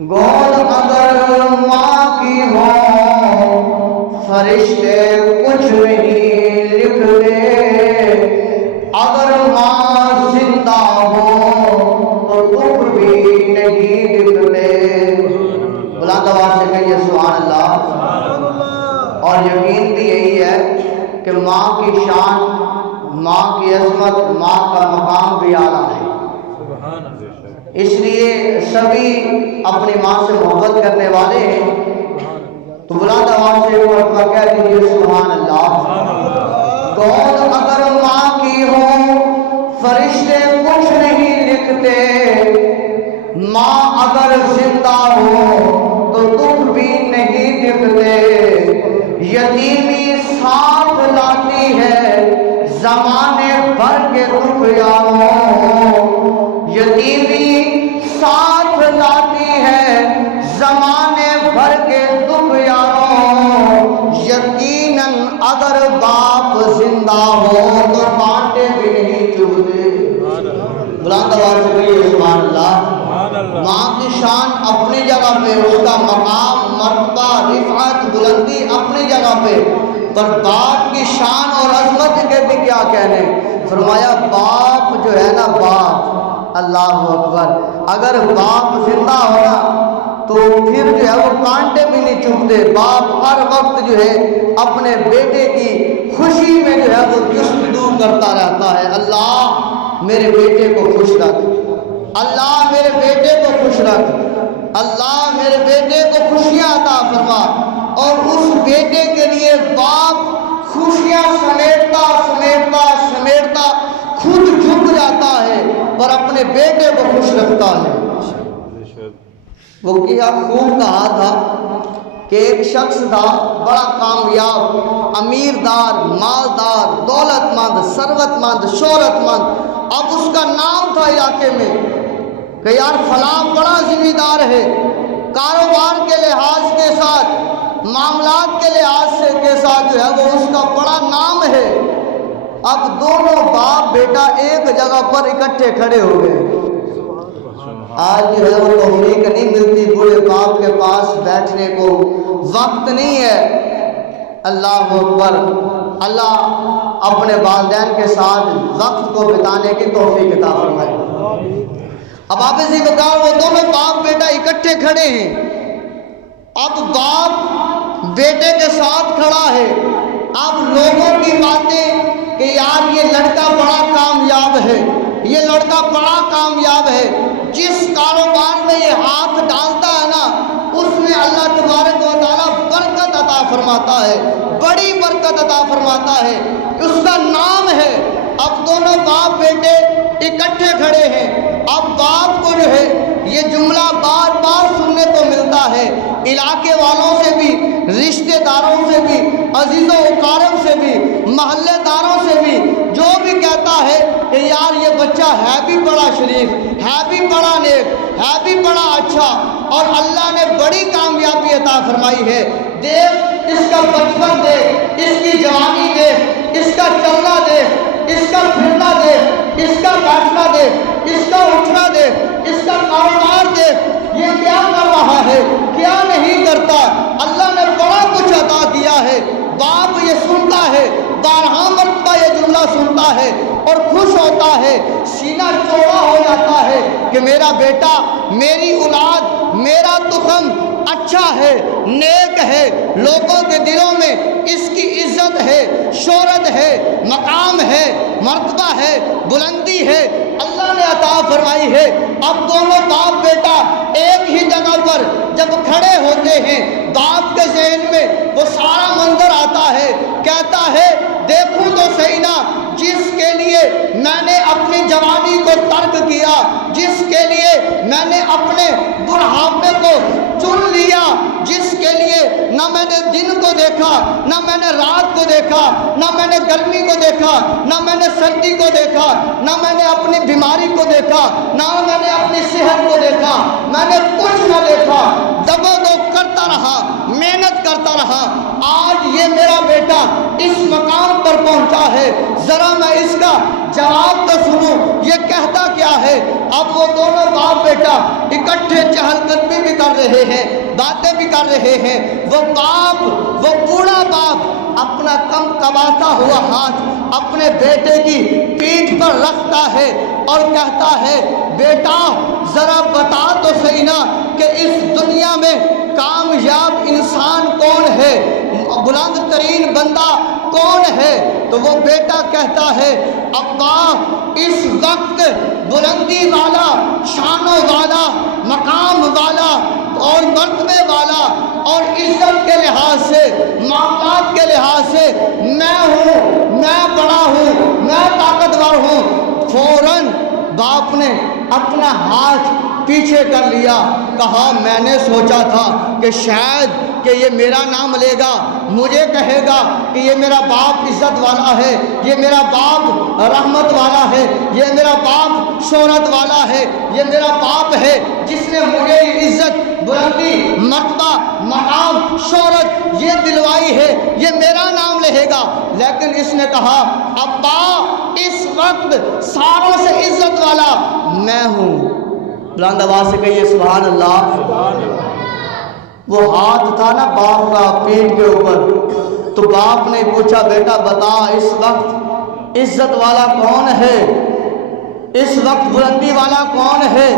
گود اگر ماں کی ہو فرشتے کچھ نہیں لکھتے، اگر ماں زندہ ہو تو تم بھی نہیں لکھتے۔ بلند آواز سے کہیے سبحان اللہ۔ اور یقین بھی یہی ہے کہ ماں کی شان، ماں کی عظمت، ماں کا مقام بھی اعلیٰ ہے۔ اس لیے سبھی اپنی ماں سے محبت کرنے والے ہیں، تو بلند آواز سے ایک مرتبہ کہہ دیجیے سبحان اللہ۔ گود اگر ماں کی ہو فرشتے کچھ نہیں لکھتے، ماں اگر زندہ ہو تو تم بھی نہیں لکھتے۔ یتیمی ساتھ لاتی ہے زمانے بھر کے دکھ یاروں، یتیمی ساتھ لاتی ہے زمانے بھر کے دکھ یاروں، یقیناً اگر باپ زندہ ہو تو کانٹے بھی نہیں چبھتے۔ بلند آواز سے کہیے سبحان اللہ۔ ماں کی شان اپنی جگہ پہ، اس کا مقام، مرتبہ، رفعت، بلندی اپنی جگہ پہ، پر باپ کی شان اور عظمت کے بھی کیا کہنے۔ فرمایا باپ جو ہے نا، باپ، اللہ اکبر، اگر باپ زندہ ہونا تو پھر جو ہے وہ کانٹے بھی نہیں چبھتے۔ باپ ہر وقت جو ہے اپنے بیٹے کی خوشی میں جو ہے وہ جستجو کرتا رہتا ہے، اللہ میرے بیٹے کو خوش رکھ، اللہ میرے بیٹے کو خوش رکھ، اللہ میرے بیٹے کو خوشیاں عطا فرما۔ اور اس بیٹے کے لیے باپ خوشیاں سمیٹتا سمیٹتا سمیٹتا خود جھک جاتا ہے اور اپنے بیٹے کو خوش رکھتا ہے۔ وہ کیا خوب کہا تھا کہ ایک شخص تھا بڑا کامیاب، امیردار، مالدار، دولت مند، ثروت مند، شہرت مند۔ اب اس کا نام تھا علاقے میں کہ یار فلاں بڑا ذمہ دار ہے، کاروبار کے لحاظ کے ساتھ، معاملات کے لحاظ کے ساتھ جو ہے وہ اس کا بڑا نام ہے۔ اب دونوں باپ بیٹا ایک جگہ پر اکٹھے کھڑے ہو گئے۔ آج جو ہے وہ توفیق نہیں ملتی، بوڑھے باپ کے پاس بیٹھنے کو وقت نہیں ہے۔ اللہ اکبر، اللہ اپنے والدین کے ساتھ وقت کو بتانے کی توفیق عطا فرمائے۔ اب آپ اسی بکار وہ دونوں باپ بیٹا اکٹھے کھڑے ہیں۔ اب باپ بیٹے کے ساتھ کھڑا ہے۔ اب لوگوں کی باتیں کہ یار یہ لڑکا بڑا کامیاب ہے، یہ لڑکا بڑا کامیاب ہے، جس کاروبار میں یہ ہاتھ ڈالتا ہے نا اس میں اللہ تبارک و تعالیٰ برکت عطا فرماتا ہے، بڑی برکت عطا فرماتا ہے، اس کا نام ہے۔ اب دونوں باپ بیٹے اکٹھے کھڑے ہیں۔ اب باپ کو جو ہے یہ جملہ بار بار سننے کو ملتا ہے، علاقے والوں سے بھی، رشتہ داروں سے بھی، عزیز و اقارب سے بھی، محلے داروں سے بھی، جو بھی کہتا ہے کہ یار یہ بچہ ہے بھی بڑا شریف، ہے بھی بڑا نیک، ہے بھی بڑا اچھا، اور اللہ نے بڑی کامیابی عطا فرمائی ہے۔ دیکھ اس کا بچپن دیکھ، اس کی جوانی دیکھ، اس کا چلنا دیکھ، اس کا پھرنا دیکھ، اس کا بیٹھنا دیکھ، اس کا اٹھنا دیکھ، اس کا کاروبار دیکھ، یہ کیا کر رہا ہے، کیا نہیں کرتا۔ اللہ نے بڑا کچھ عطا کیا ہے۔ باپ یہ سنتا ہے، بارہا مرتبہ یہ جملہ سنتا ہے اور خوش ہوتا ہے، سینہ چوڑا ہو جاتا ہے کہ میرا بیٹا، میری اولاد، میرا تخم اچھا ہے، نیک ہے، لوگوں کے دلوں میں اس کی عزت ہے، شہرت ہے، مقام ہے، مرتبہ ہے، بلندی ہے، اللہ نے عطا فرمائی ہے۔ اب دونوں باپ بیٹا ایک ہی جگہ پر جب کھڑے ہوتے ہیں، باپ کے ذہن میں وہ سارا منظر آتا ہے، کہتا ہے دیکھوں تو صحیح نا، جس کے لیے میں نے اپنی جوانی کو ترک کیا، جس کے لیے میں نے اپنے بڑھاپے کو چن لیا، جس کے لیے نہ میں نے دن کو دیکھا، نہ میں نے رات کو دیکھا، نہ میں نے گرمی کو دیکھا، نہ میں نے سردی کو دیکھا، نہ میں نے اپنی بیماری کو دیکھا، نہ میں نے اپنی صحت کو دیکھا، میں نے کچھ نہ دیکھا، دبو کرتا رہا، محنت کرتا رہا، آج یہ میرا بیٹا اس مقام پر پہنچا ہے، ذرا میں اس کا جواب تو سنوں، یہ کہتا کیا ہے۔ اب وہ دونوں باپ بیٹا اکٹھے چہل قدمی بھی کر رہے ہیں، باتیں بھی کر رہے ہیں، وہ باپ، وہ بوڑھا باپ اپنا کم کماتا ہوا ہاتھ اپنے بیٹے کی پیٹھ پر رکھتا ہے اور کہتا ہے بیٹا ذرا بتا تو صحیح نا کہ اس دنیا میں کامیاب انسان کون ہے، بلند ترین بندہ کون ہے؟ تو وہ بیٹا کہتا ہے ابا اس وقت بلندی والا، شانوں والا، مقام والا اور مرتبے والا اور عزت کے لحاظ سے، معاملات کے لحاظ سے میں ہوں، میں بڑا ہوں، میں طاقتور ہوں۔ فوراً باپ نے اپنا ہاتھ پیچھے کر لیا، کہا میں نے سوچا تھا کہ شاید کہ یہ میرا نام لے گا، مجھے کہے گا کہ یہ میرا باپ عزت والا ہے، یہ میرا باپ رحمت والا ہے، یہ میرا باپ شہرت والا ہے، یہ میرا باپ ہے جس نے مجھے عزت، بلندی، مرتبہ، مقام، شہرت یہ دلوائی ہے، یہ میرا نام لے گا۔ لیکن اس نے کہا ابا اس وقت ساروں سے عزت والا میں ہوں۔ بلند آواز سے کہیے سبحان اللہ۔ وہ ہاتھ تھا نا باپ کا پیٹھ کے اوپر، تو باپ نے پوچھا بیٹا بتا اس وقت عزت والا کون ہے، اس وقت بلندی والا کون ہے،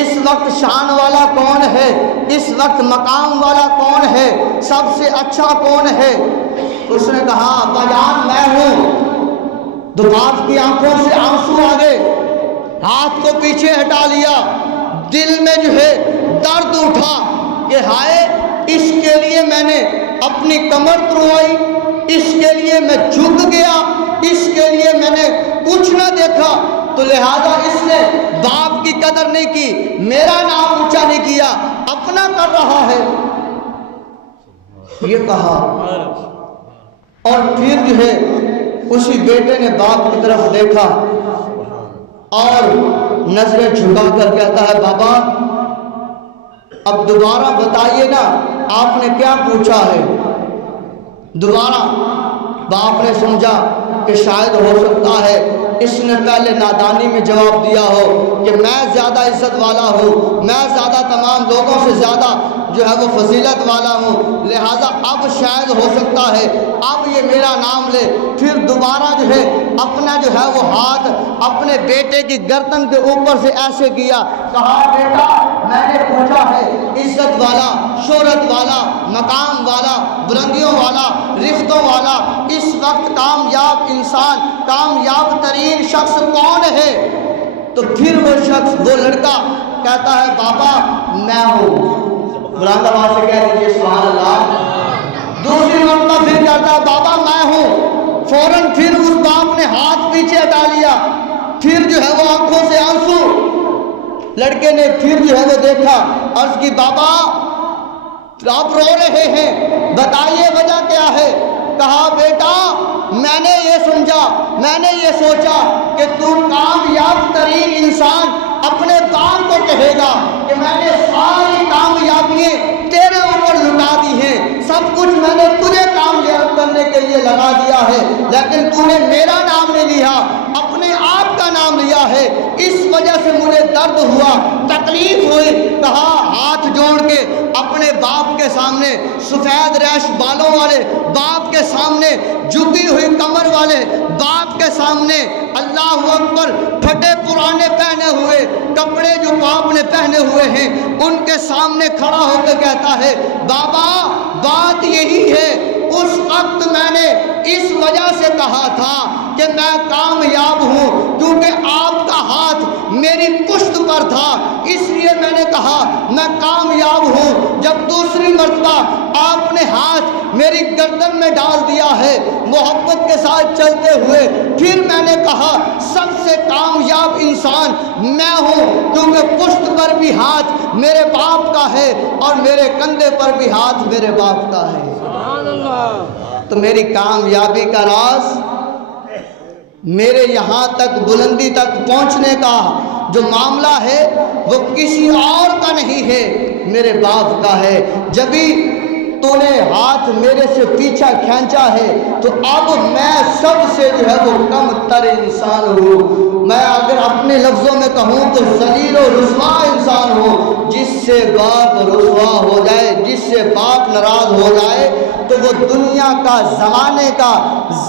اس وقت شان والا کون ہے، اس وقت مقام والا کون ہے، سب سے اچھا کون ہے؟ اس نے کہا ابا جان میں ہوں۔ تو باپ کی آنکھوں سے آنسو آ گئے، ہاتھ کو پیچھے ہٹا لیا، دل میں جو ہے درد اٹھا کہ ہائے اس کے لیے میں نے اپنی کمر تروائی، اس کے لیے میں جھک گیا، اس کے لیے میں نے کچھ نہ دیکھا، تو لہذا اس نے باپ کی قدر نہیں کی، میرا نام اونچا نہیں کیا، اپنا کر رہا ہے، یہ کہا۔ اور پھر جو ہے اسی بیٹے نے باپ کی طرف دیکھا اور نظریں جھکا کر کہتا ہے بابا اب دوبارہ بتائیے نا آپ نے کیا پوچھا ہے؟ دوبارہ باپ نے سمجھا کہ شاید ہو سکتا ہے اس نے پہلے نادانی میں جواب دیا ہو کہ میں زیادہ عزت والا ہوں، میں زیادہ تمام لوگوں سے زیادہ جو ہے وہ فضیلت والا ہوں، لہٰذا اب شاید ہو سکتا ہے اب یہ میرا نام لے۔ پھر دوبارہ جو ہے اپنا جو ہے وہ ہاتھ اپنے بیٹے کی گردن کے اوپر سے ایسے کیا، کہا بیٹا میں نے پوچھا ہے عزت والا، شہرت والا، مقام والا، بلندیوں والا، رفتوں والا، اس وقت کامیاب انسان، کامیاب ترین شخص کون ہے؟ تو پھر وہ شخص، وہ لڑکا کہتا ہے بابا میں ہوں۔ بلند آواز سے کہہ دیجیے سبحان اللہ۔ دوسری مرتبہ پھر کہتا ہے بابا میں ہوں۔ فوراً پھر اس باپ نے ہاتھ پیچھے ہٹا لیا، پھر جو ہے وہ آنکھوں سے آنسو، لڑکے نے پھر جو ہے وہ دیکھا، عرض کی بابا آپ رو رہے ہیں، بتائیے وجہ کیا ہے؟ کہا بیٹا میں نے یہ سمجھا، میں نے یہ سوچا کہ تو کامیاب ترین انسان اپنے باپ کو کہے گا کہ میں نے ساری کامیابیاں تیرے اوپر لٹا دی ہیں، سب کچھ میں نے تجھے کامیاب کرنے کے لیے لگا دیا ہے، لیکن تو نے میرا نام نہیں لیا، اپنے آپ کا نام لیا ہے، اس وجہ سے مجھے درد ہوا، تکلیف ہوئی۔ کہا ہاتھ جوڑ کے اپنے باپ کے سامنے، سفید ریش بالوں والے باپ کے سامنے، جھکی ہوئی کمر والے باپ کے سامنے، اللہ اکبر، پھٹے پرانے پہنے ہوئے کپڑے جو باپ نے پہنے ہوئے ہیں ان کے سامنے کھڑا ہو کے کہتا ہے بابا بات یہی ہے، اس وقت میں نے اس وجہ سے کہا تھا کہ میں کامیاب ہوں کیونکہ آپ کا ہاتھ میری پشت پر تھا، اس لیے میں نے کہا میں کامیاب ہوں۔ جب دوسری مرتبہ آپ نے ہاتھ میری گردن میں ڈال دیا ہے محبت کے ساتھ چلتے ہوئے، پھر میں نے کہا سب سے کامیاب انسان میں ہوں کیونکہ پشت پر بھی ہاتھ میرے باپ کا ہے اور میرے کندھے پر بھی ہاتھ میرے باپ کا ہے۔ تو میری کامیابی کا راز، میرے یہاں تک بلندی تک پہنچنے کا جو معاملہ ہے وہ کسی اور کا نہیں ہے، میرے باپ کا ہے۔ جبھی تو نے ہاتھ میرے سے پیچھا کھینچا ہے تو اب میں سب سے جو ہے وہ کم تر انسان ہوں۔ میں اگر اپنے لفظوں میں کہوں تو ذلیل و رسوا انسان ہوں۔ جس سے باپ رسوا ہو جائے، جس سے باپ ناراض ہو جائے تو وہ دنیا کا زمانے کا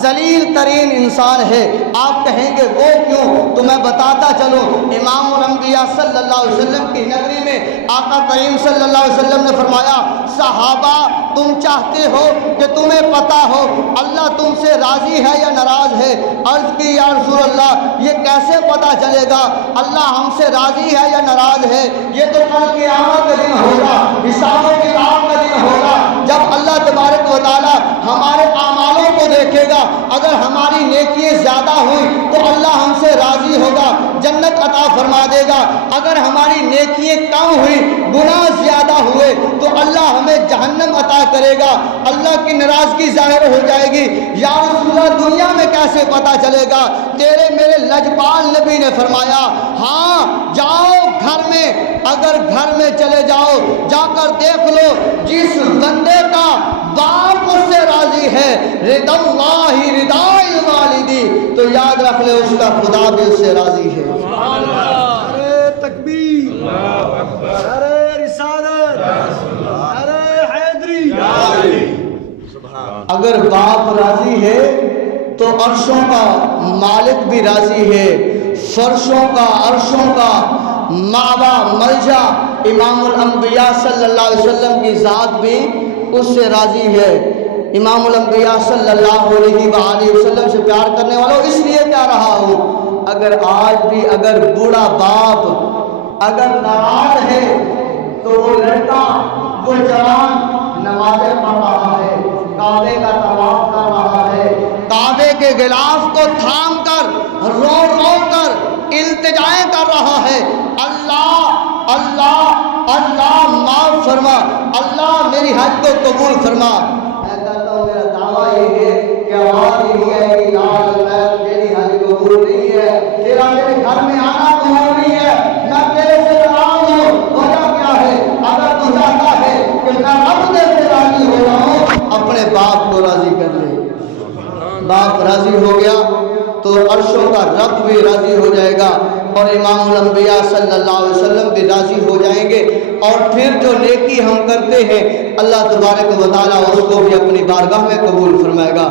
ذلیل ترین انسان ہے۔ آپ کہیں گے وہ کیوں؟ تو میں بتاتا چلوں، امام الانبیاء صلی اللہ علیہ وسلم کی نگری میں آقا کریم صلی اللہ علیہ وسلم نے فرمایا، صحابہ تم چاہتے ہو کہ تمہیں پتا ہو اللہ تم سے راضی ہے یا ناراض ہے؟ عرض کی یا رسول اللہ یہ کیسے پتا چلے گا اللہ ہم سے راضی ہے یا ناراض ہے؟ یہ تو کل قیامت کا دن ہوگا، حساب و کتاب کا دن ہوگا، جب اللہ تبارک و تعالی ہمارے اعمالوں کو دیکھے گا۔ اگر ہماری نیکیاں زیادہ ہوئی تو اللہ ہم سے راضی ہوگا، جنت عطا فرما دے گا۔ اگر ہماری نیکیاں کم ہوئی، گناہ زیادہ ہوئے تو اللہ ہمیں جہنم عطا کرے گا، اللہ کی ناراضگی ظاہر ہو جائے گی۔ یا رسول اللہ دنیا میں کیسے پتا چلے گا؟ تیرے میرے لجپال نبی نے فرمایا، ہاں جاؤ گھر میں، اگر گھر میں چلے جاؤ جا کر دیکھ لو جس بندے کا باپ اس سے راضی ہے، رضا اللہ رضا الوالدی، تو یاد رکھ لے اس کا خدا بھی اس سے راضی ہے۔ نعرہ تکبیر، نعرہ رسالت، نعرہ حیدری۔ اگر باپ راضی ہے تو عرشوں کا مالک بھی راضی ہے، فرشوں کا عرشوں کا ماوا ملجا امام الانبیاء صلی اللہ علیہ وسلم کی ذات بھی اس سے راضی ہے۔ امام الانبیاء صلی اللہ علیہ وآلہ وسلم سے پیار کرنے والوں اس لیے کہہ رہا ہوں، اگر آج بھی اگر بوڑھا باپ اگر ناراض ہے تو وہ لڑکا وہ جوان نمازیں پڑھ رہا ہے، کعبے کا طواف کر رہا ہے، کعبے کے غلاف کو تھام کر رو رو کر التجائیں کر رہا ہے، اللہ اللہ اللہ معاف فرما، اللہ میری حج کو قبول فرما۔ میں کہتا ہوں میرا دعویٰ یہ ہے کہ آواز یہ ہے کہ میری حج قبول نہیں ہے، تیرا میرے گھر میں آنا قبول نہیں ہے، میں تیرے سے ناراض ہوں۔ وجہ کیا ہے؟ اگر تو چاہتا ہے کہ میں رب سے راضی ہو جاؤں اپنے باپ کو راضی کر لے۔ باپ راضی ہو گیا تو عرشوں کا رب بھی راضی ہو جائے گا اور امام الانبیاء صلی اللہ علیہ وسلم بھی راضی ہو جائیں گے، اور پھر جو نیکی ہم کرتے ہیں اللہ تبارک و تعالیٰ اس کو بھی اپنی بارگاہ میں قبول فرمائے گا۔